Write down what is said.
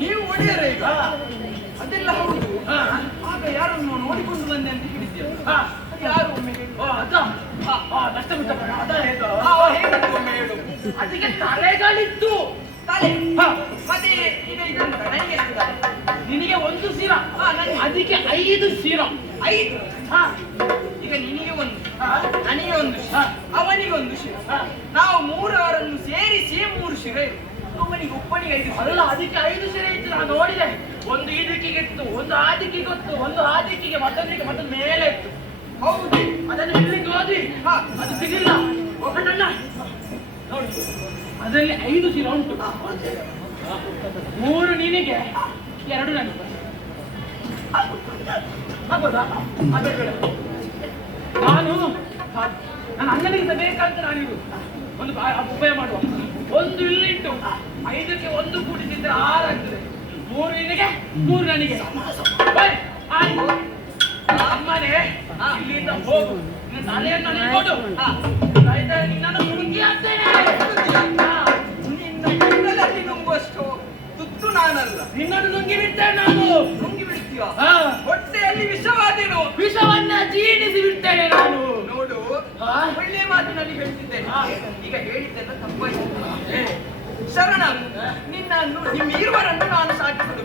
ನೀವು ಒಡೆಯರ ಈಗ ಅದೆಲ್ಲ ಹೌದು. ಆಗ ಯಾರನ್ನು ನೋಡಿಕೊಂಡು ಬಂದೆ ಅಂತ ಹೇಳಿದ್ದೀರ? ಯಾರು ಒಮ್ಮೆ ಹೇಳು. ಹೇಳು. ಅದಕ್ಕೆ ತಲೆಗಳಿತ್ತು. ತಲೆ ಮತ್ತೆ ಈಗ ನನಗೆ ನಿನಗೆ ಒಂದು ಶಿರ, ಅದಕ್ಕೆ 5 ಶಿರ. 5? ಈಗ ನಿನಗೆ ಒಂದು, ನನಗೆ ಒಂದು, ಅವನಿಗೆ ಒಂದು ಶಿರ. ನಾವು ಮೂರವರನ್ನು ಸೇರಿಸಿ 3 ಶಿರ ಇರು. ಅವನಿಗೆ ಒಬ್ಬನಿಗೆ 5 ಶಿರ. ಅಲ್ಲ, ಅದಕ್ಕೆ 5 ಶಿರ ಇತ್ತು. ನಾನು ನೋಡಿದೆ. ಒಂದು ಈ ದಿಕ್ಕಿಗೆ ಇತ್ತು, ಒಂದು ಆ ದಿಕ್ಕಿಗೆ ಇತ್ತು, ಒಂದು ಆ ದಿಕ್ಕಿಗೆ, ಮತ್ತೊಂದಿಗೆ ಮತ್ತೊಂದು ಮೇಲೆ ಇತ್ತು. ಹೌದು, ಅದನ್ನು ಇಲ್ಲಿಗೆ ಹೋದ್ವಿ, ಅದು ಸಿಗಲಿಲ್ಲ. ಹೋಗೋಣ ನೋಡಿ, ಅದರಲ್ಲಿ 5 ಶಿರ ಉಂಟು. 3 ನಿನಗೆ, 2 ನನಗೆ. ಆಗ್ಬೋದಾ? ಅದೇ ಬೇಡ. ನನ್ನ ಅಣ್ಣನಿಗೆ ಬೇಕಂತ ನಾನಿದು ಒಂದು ಉಪಾಯ ಮಾಡುವ. ಒಂದು ಇಲ್ಲಿಟ್ಟು 5ಕ್ಕೆ 1 ಕೂಡಿಸಿದ್ರೆ 6 ಆಗ್ತದೆ. 3 ನಿನಗೆ, 3 ನನಗೆ. ಅಮ್ಮನೇ, ಇಲ್ಲಿಂದ ಹೋಗು. ತಲೆಯನ್ನು ನಿಲ್ಬೋದು. ನಿನ್ನನ್ನು ಹುಡುಗಿ ಆಗ್ತೇನೆ. ನಿನ್ನ ನುಂಗುವಷ್ಟು ತುತ್ತು ನಾನಲ್ಲ. ನಿನ್ನನ್ನು ನುಂಗಿ ಬಿಡ್ತೇನೆ ನಾನು. ನುಂಗಿ ಬಿಡ್ತೀಯ? ಹೊಟ್ಟೆಯಲ್ಲಿ ವಿಷವಾದೇನು? ವಿಷವನ್ನ ಜೀರ್ಣಿಸಿ ಬಿಡ್ತೇನೆ ನಾನು. ನೋಡು, ಒಳ್ಳೆ ಮಾತಿನಲ್ಲಿ ಹೇಳ್ತಿದ್ದೇನೆ. ಈಗ ಹೇಳಿದ್ದೆಲ್ಲ ತಪ್ಪಾಯ್ತು. ಶರಣ, ನಿಮ್ಮೀರುವರನ್ನು ನಾನು ಸಾಕಿಸಲು